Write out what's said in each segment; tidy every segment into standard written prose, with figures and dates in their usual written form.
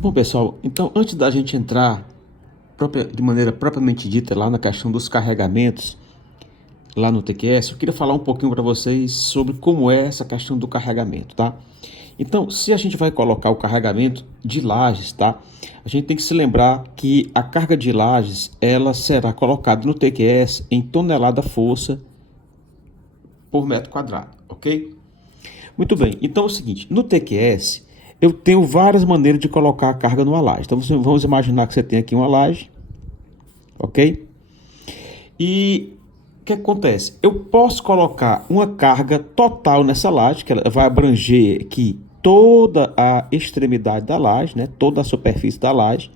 Bom, pessoal, então antes da gente entrar de maneira propriamente dita lá na questão dos carregamentos, lá no TQS, eu queria falar um pouquinho para vocês sobre como é essa questão do carregamento, tá? Então, se a gente vai colocar o carregamento de lajes, tá? A gente tem que se lembrar que a carga de lajes, ela será colocada no TQS em tonelada-força por metro quadrado, ok? Muito bem, então é o seguinte, no TQS eu tenho várias maneiras de colocar a carga numa laje. Então vamos imaginar que você tem aqui uma laje, ok? E o que acontece? Eu posso colocar uma carga total nessa laje, que ela vai abranger aqui toda a extremidade da laje, né? Toda a superfície da laje.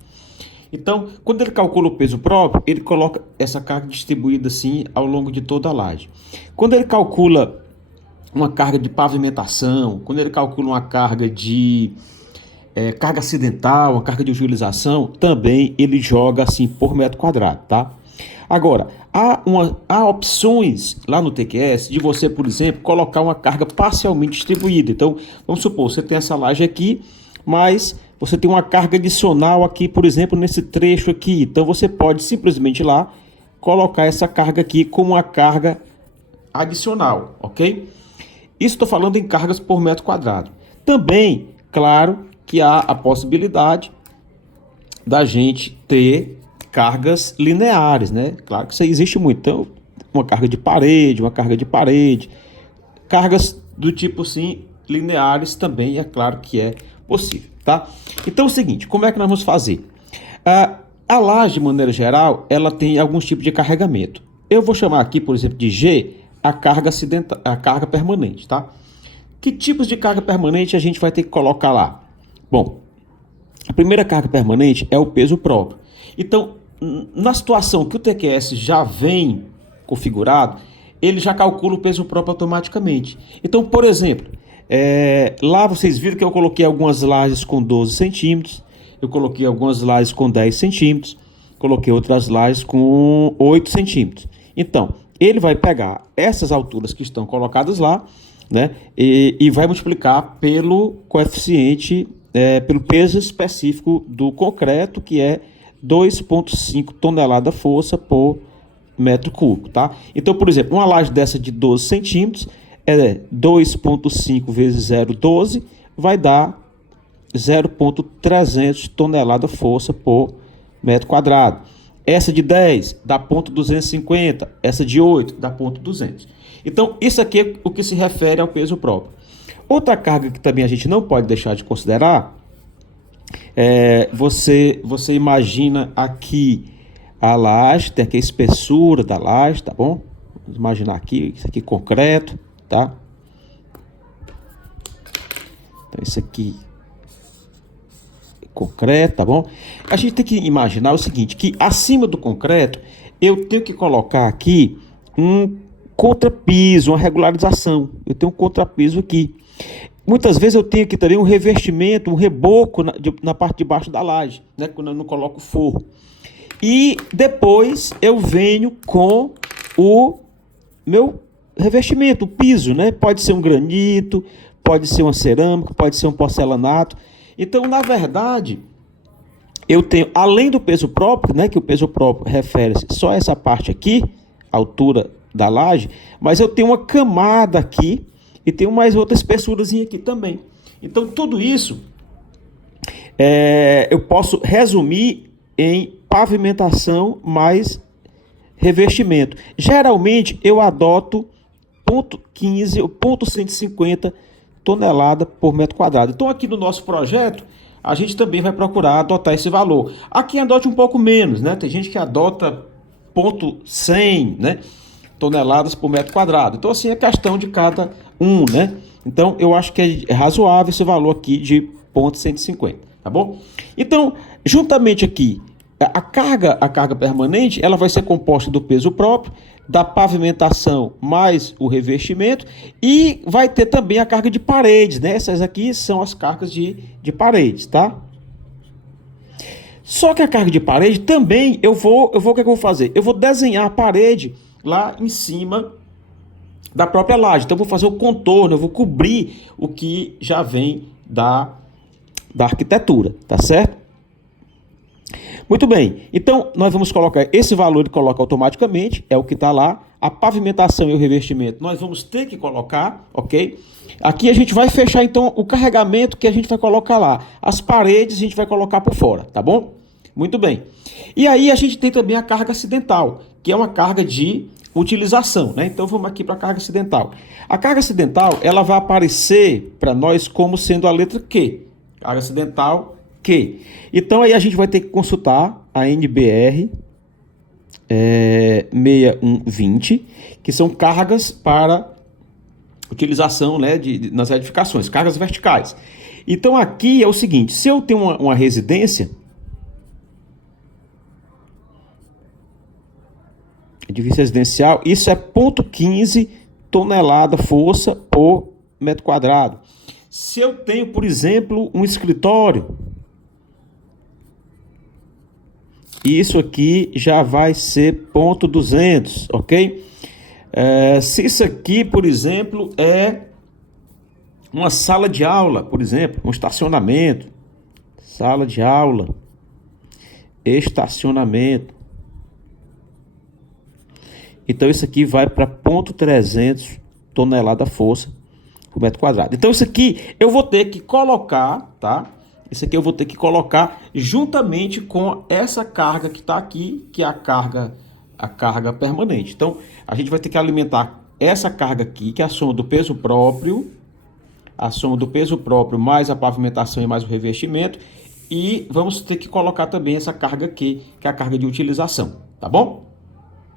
Então, quando ele calcula o peso próprio, ele coloca essa carga distribuída assim ao longo de toda a laje. Quando ele calcula uma carga de pavimentação, quando ele calcula uma carga de carga acidental, uma carga de utilização, também ele joga assim por metro quadrado, tá? Agora, há opções lá no TQS de você, por exemplo, colocar uma carga parcialmente distribuída. Então, vamos supor, você tem essa laje aqui, mas você tem uma carga adicional aqui, por exemplo, nesse trecho aqui. Então, você pode simplesmente ir lá colocar essa carga aqui como uma carga adicional, ok? Isso estou falando em cargas por metro quadrado. Também, claro, que há a possibilidade da gente ter cargas lineares, né? Claro que isso existe muito. Então, uma carga de parede, cargas do tipo sim, lineares também, é claro que é possível, tá? Então é o seguinte, como é que nós vamos fazer? A laje, de maneira geral, ela tem alguns tipos de carregamento. Eu vou chamar aqui, por exemplo, de G, a carga permanente, tá? Que tipos de carga permanente a gente vai ter que colocar lá? Bom, a primeira carga permanente é o peso próprio. Então, na situação que o TQS já vem configurado, ele já calcula o peso próprio automaticamente. Então, por exemplo, lá vocês viram que eu coloquei algumas lajes com 12 centímetros, eu coloquei algumas lajes com 10 centímetros, coloquei outras lajes com 8 centímetros. Então, ele vai pegar essas alturas que estão colocadas lá, né, e vai multiplicar pelo coeficiente, pelo peso específico do concreto, que é 2,5 toneladas força por metro cúbico, tá? Então, por exemplo, uma laje dessa de 12 centímetros, 2,5 vezes 0,12, vai dar 0,300 toneladas força por metro quadrado. Essa de 10 dá 0,250, essa de 8 dá 0,200. Então, isso aqui é o que se refere ao peso próprio. Outra carga que também a gente não pode deixar de considerar você imagina aqui a laje, tem aqui a espessura da laje, tá bom? Vamos imaginar aqui, isso aqui é concreto, tá? Então, isso aqui é concreto, tá bom? A gente tem que imaginar o seguinte, que acima do concreto, eu tenho que colocar aqui um contrapiso, uma regularização. Eu tenho um contrapiso aqui. Muitas vezes eu tenho aqui também um revestimento, um reboco na parte de baixo da laje, né, quando eu não coloco forro. E depois eu venho com o meu revestimento, o piso, né? Pode ser um granito, pode ser uma cerâmica, pode ser um porcelanato. Então, na verdade, eu tenho, além do peso próprio, né, que o peso próprio refere-se só a essa parte aqui, a altura da laje, mas eu tenho uma camada aqui e tenho mais outra espessurazinha aqui também. Então, tudo isso eu posso resumir em pavimentação mais revestimento. Geralmente, eu adoto 0,15 ou 0,150 tonelada por metro quadrado. Então, aqui no nosso projeto, a gente também vai procurar adotar esse valor. Aqui adote um pouco menos, né? Tem gente que adota 0,100, né, toneladas por metro quadrado. Então, assim, é questão de cada um, né? Então, eu acho que é razoável esse valor aqui de 0,150, tá bom? Então, juntamente aqui, a carga permanente, ela vai ser composta do peso próprio, da pavimentação mais o revestimento e vai ter também a carga de paredes, né? Essas aqui são as cargas de paredes, tá? Só que a carga de parede também, o que é que eu vou fazer? Eu vou desenhar a parede lá em cima da própria laje. Então eu vou fazer o contorno, eu vou cobrir o que já vem da arquitetura, tá certo? Muito bem, então nós vamos colocar esse valor, ele coloca automaticamente, é o que está lá. A pavimentação e o revestimento nós vamos ter que colocar, ok? Aqui a gente vai fechar então o carregamento que a gente vai colocar lá. As paredes a gente vai colocar por fora, tá bom? Muito bem. E aí a gente tem também a carga acidental, que é uma carga de utilização, né? Então vamos aqui para a carga acidental. A carga acidental, ela vai aparecer para nós como sendo a letra Q. Carga acidental Q. Então aí a gente vai ter que consultar a NBR 6120, que são cargas para utilização, né, nas edificações, cargas verticais. Então aqui é o seguinte, se eu tenho uma residência, edifício residencial, isso é 0,15 tonelada força por metro quadrado. Se eu tenho, por exemplo, um escritório, isso aqui já vai ser 0,200, ok? Se isso aqui, por exemplo, é uma sala de aula, por exemplo, um estacionamento, sala de aula, estacionamento, então isso aqui vai para 0,300 tonelada força por metro quadrado. Então isso aqui eu vou ter que colocar, tá? Isso aqui eu vou ter que colocar juntamente com essa carga que está aqui, que é a carga permanente. Então a gente vai ter que alimentar essa carga aqui, que é a soma do peso próprio, mais a pavimentação e mais o revestimento, e vamos ter que colocar também essa carga aqui, que é a carga de utilização, tá bom?